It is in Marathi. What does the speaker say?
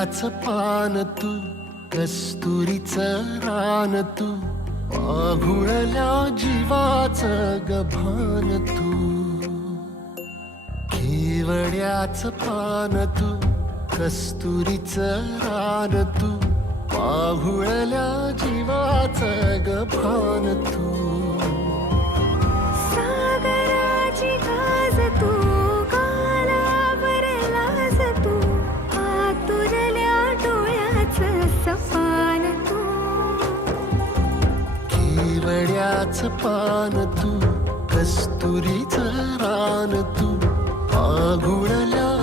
केवड्याच पान तू, कस्तुरीचं रान तू, पाघुळल्या जीवाचं गभान तू. केवड्याच पान तू, कस्तुरीचं रान तू, पाघुळल्या जीवाचं गभान तू. सागराची गाज तू, कालावर लाज तू, आतुरल्या डोळ्याचं सपान तू. केवड्याच पान तू, कस्तुरीचं रान तू, पाघुळल्या